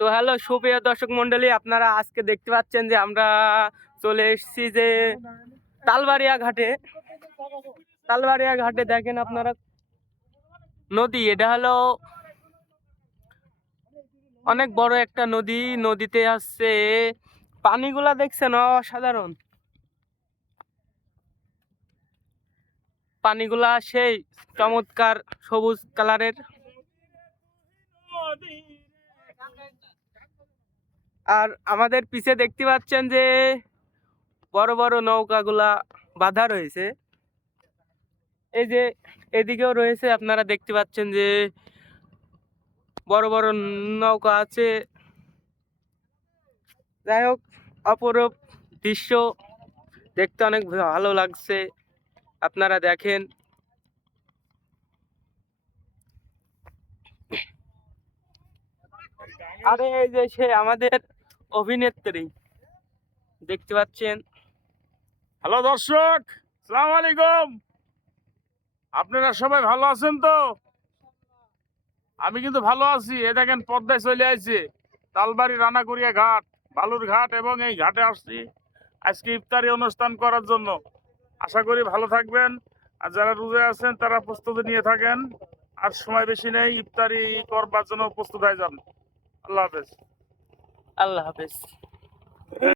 তো হ্যালো সুপ্রিয় দর্শক মন্ডলী, আপনারা আজকে দেখতে পাচ্ছেন যে আমরা চলে এসেছি যে তালবাড়িয়া ঘাটে। তালবাড়িয়া ঘাটে দেখেন আপনারা নদী, এটা হলো অনেক বড় একটা নদী। নদীতে আসছে পানিগুলা দেখছেন অসাধারণ, পানিগুলা সেই চমৎকার সবুজ কালারের। আর আমাদের পিছে দেখতে পাচ্ছেন যে বড় বড় নৌকাগুলা বাঁধা রয়েছে। এই যে এদিকেও রয়েছে, আপনারা দেখতে পাচ্ছেন যে বড় বড় নৌকা আছে। যাই হোক, অপরূপ দৃশ্য, দেখতে অনেক ভালো লাগছে। আপনারা দেখেন, আরে এই যে সে আমাদের অভিনেত্রী দেখতে পাচ্ছেন। হ্যালো দর্শক, সালাম আলাইকুম। আপনারা সবাই ভালো আছেন তো? আমি কিন্তু ভালো আছি। এ দেখেন পদ্মায় চলে আসছি, তালবাড়ি রানাকুড়িয়া ঘাট, বালুর ঘাট, এবং এই ঘাটে আসছি আজকে ইফতারি অনুষ্ঠান করার জন্য। আশা করি ভালো থাকবেন, আর যারা রোজা আছেন তারা প্রস্তুতি নিয়ে থাকেন। আর সময় বেশি নেই, ইফতারি করবার জন্য প্রস্তুত হয়ে যান। আল্লাহ হাফেজ। আল্লাহ হাফেজ।